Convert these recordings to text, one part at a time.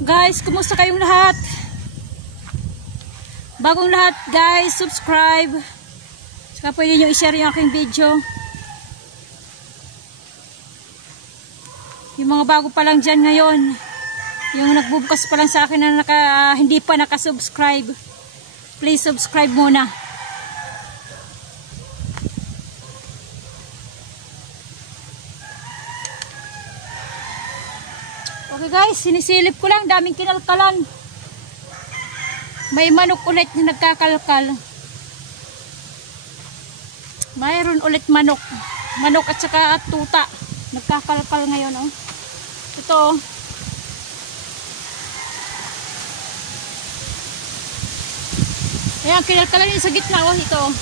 Guys, kumusta kayong lahat? Bagong lahat guys, subscribe. Saka pwede nyo i-share yung aking video. Yung mga bago pa lang dyan ngayon, yung nagbubukas pa lang sa akin na hindi pa nakasubscribe, please subscribe muna. Okay guys, sinisilip ko lang, daming kinalkalan. May manok ulit na nagkakalkal. Mayroon ulit manok. Manok at saka tuta. Nagkakalkal ngayon, oh. Ito, oh. Ayan, kinalkalan yung sa gitna, oh. Ito, oh.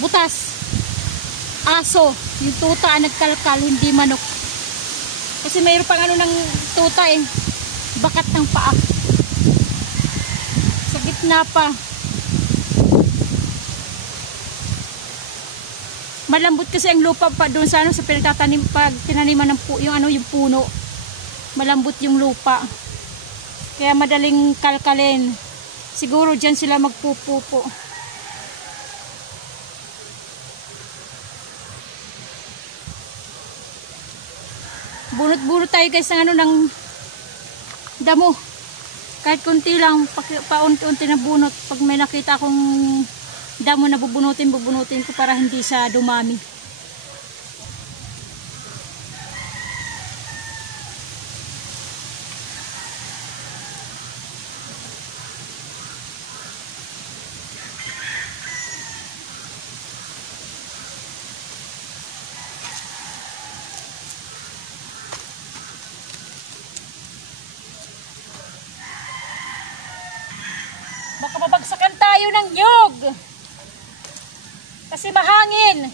Butas. Aso. Yung tuta nagkalkal, hindi manok. Kasi mayroon pang ano ng tuta, eh. Bakat ng paa. Na pa. Malambot kasi ang lupa pa doon sa ano, sa pinagtatanim pag tinaniman ng yung puno. Malambot yung lupa. Kaya madaling kalkalin. Siguro diyan sila magpupupo. Bunot-bunot tayo guys ng ano ng damo. Kahit kunti lang, paunti-unti na bunot. Pag may nakita akong damo na bubunutin ko para hindi siya dumami. Baka mabagsakan tayo ng nyog. Kasi mahangin.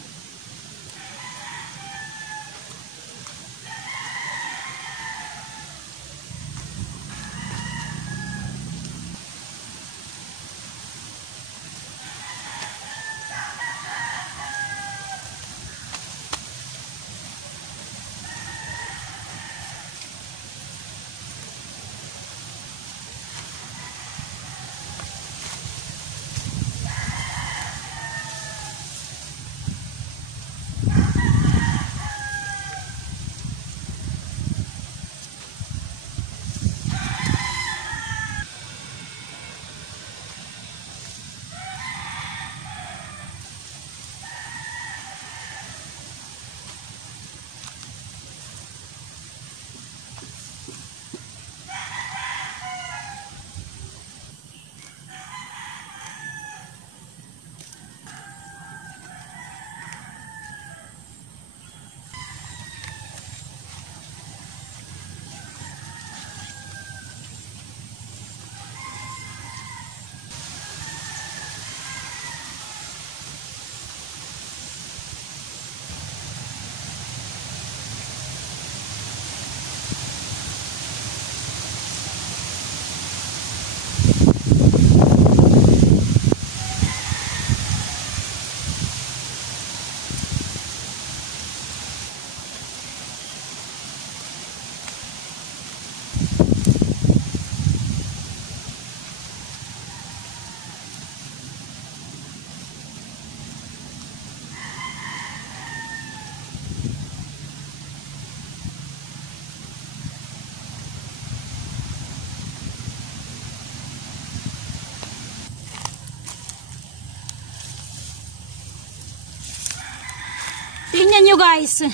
Tingnan nyo guys,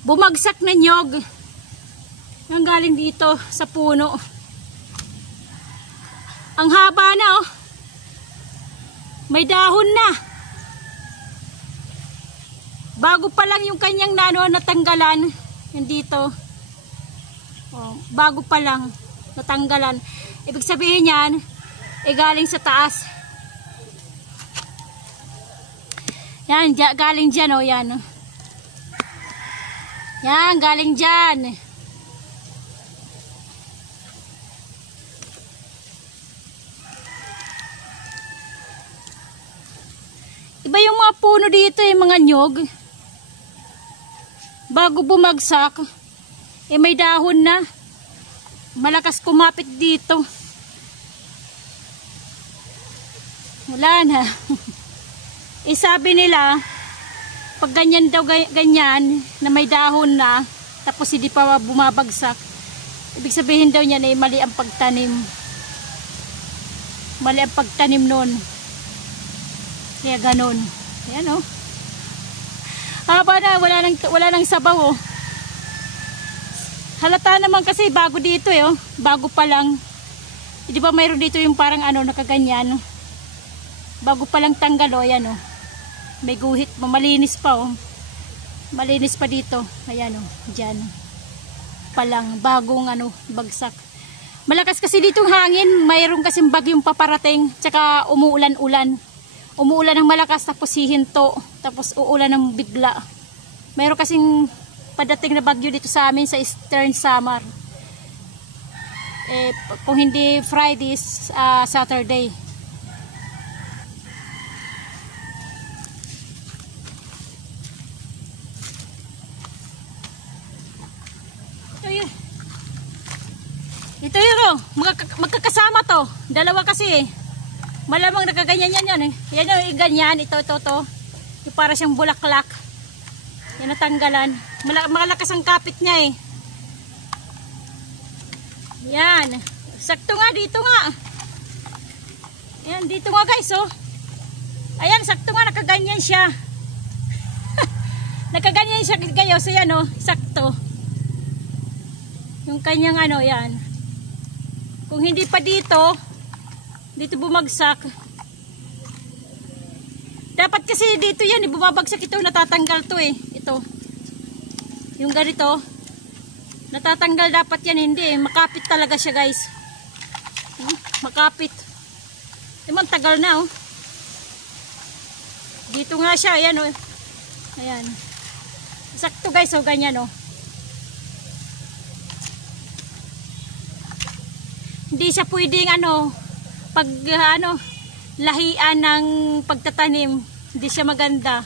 bumagsak na nyog ang galing dito sa puno. Ang haba na, oh. May dahon na. Bago pa lang yung kanyang natanggalan. Yan dito, oh, bago pa lang natanggalan. Ibig sabihin yan, galing sa taas. Yan, galing dyan, oh, yan. Yan, galing dyan. Iba yung mga puno dito, yung mga nyog. Bago bumagsak, may dahon na. malakas kumapit dito. Wala na. Sabi nila, pag ganyan daw, ganyan, na may dahon na, tapos hindi pa bumabagsak, ibig sabihin daw niya na mali ang pagtanim. Mali ang pagtanim nun. Kaya ganon. Ayan o. Haba na, wala nang sabaw o. Halata naman kasi bago dito eh o. Bago pa lang. Di ba mayroon dito yung parang ano, nakaganyan. Bago pa lang tanggal o. Ayan o. May guhit, malinis pa oh. Malinis pa dito. Ayan oh, diyan. Palang bagong ano, bagsak. Malakas kasi ditong hangin, mayroon kasing bagyong paparating, tsaka umuulan-ulan. Umuulan ng malakas tapos hihinto, tapos uulan ng bigla. Mayroon kasing padating na bagyo dito sa amin sa Eastern Samar. Kung hindi Friday, Saturday. Ito yun, magkakasama to. Dalawa kasi. Malamang nakaganyan yan eh. Yan yung ganyan, ito. Yung para siyang bulaklak. Yan natanggalan. Malakas ang kapit niya eh. Yan. Sakto nga, dito nga. Yan, dito nga guys oh. Ayan, sakto nga, nakaganyan siya. Nakaganyan siya kayo. So yan oh, sakto. Yung kanyang ano, yan. Kung hindi pa dito bumagsak. Dapat kasi dito yan, bumabagsak ito, natatanggal to eh. Ito. Yung ganito, natatanggal dapat yan, hindi eh. Makapit talaga siya guys. Makapit. Naman tagal na oh. Dito nga siya, ayan oh. Ayan. Sakto guys, oh, ganyan oh. Hindi siya pwedeng ano, pag ano, lahian ng pagtatanim. Hindi siya maganda.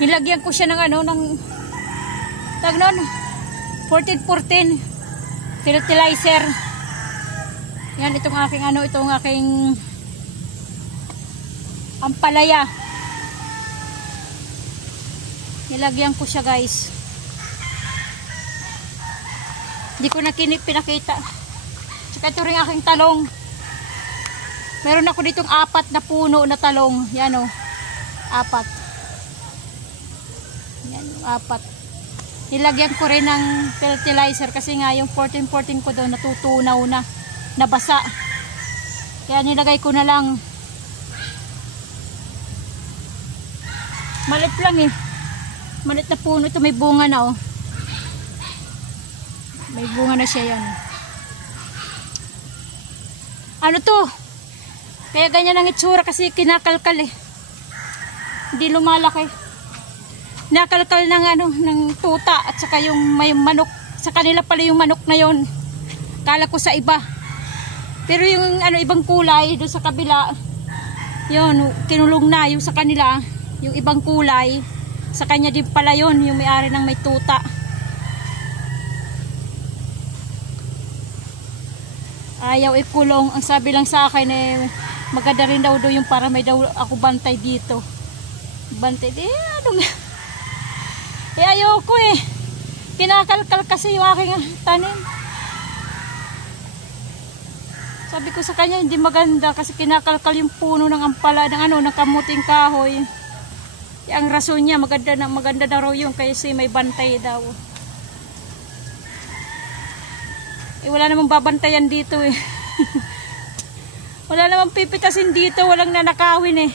Nilagyan ko siya ng ano, ng tag nun, 14-14 fertilizer. Yan, itong aking ano, itong aking ampalaya. Nilagyan ko siya guys. Hindi ko na pinakita. Tsaka ito rin aking talong. Meron ako ditong 4 na puno na talong. Yan o. 4. Yan, 4. Nilagyan ko rin ng fertilizer kasi nga yung 14-14 ko doon natutunaw na. Nabasa. Kaya nilagay ko na lang. Malit lang eh. Malit na puno ito, may bunga na oh. May bunga na siya yan. Ano to? Kaya ganyan ang itsura kasi kinakalkal eh. Hindi lumalaki. Nakalkal ng ano, ng tuta at saka yung may manok. Sa kanila pala yung manok na yon. Kala ko sa iba. Pero yung ano ibang kulay doon sa kabila, yun, kinulong na yung sa kanila. Yung ibang kulay, sa kanya din pala yun, yung may-ari ng may tuta. Ayaw ikulong. Ang sabi lang sa akin eh, maganda rin daw yung para may daw ako bantay dito. Bantay din, ano nga. Eh ayoko eh. Kinakalkal kasi yung aking tanim. Sabi ko sa kanya, hindi maganda kasi kinakalkal yung puno ng ampala, ng ano, ng kamuting kahoy. Ang rason niya, maganda na raw yung kasi may bantay daw. Eh wala namang babantayan dito eh. Wala namang pipitasin dito, walang nanakawin eh.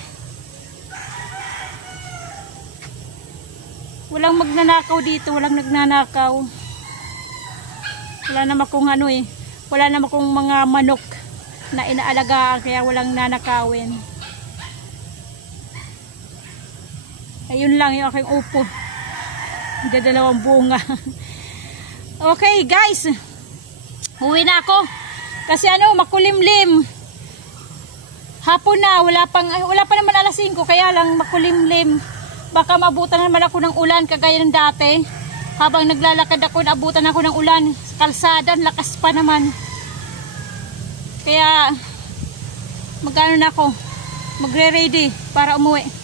Walang magnanakaw dito, walang nagnanakaw. Wala naman kung ano eh. Wala naman kung mga manok na inaalagaan kaya walang nanakawin. Ayun lang yung aking upo. Dadalawang bunga. Okay guys. Uwi na ako. Kasi ano, makulimlim. Hapon na, wala pa naman alas 5, kaya lang makulimlim. Baka mabutan naman ako ng ulan kagaya ng dati. Habang naglalakad ako, naabutan ako ng ulan. Kalsada, lakas pa naman. Kaya magano na ako, magre-ready para umuwi.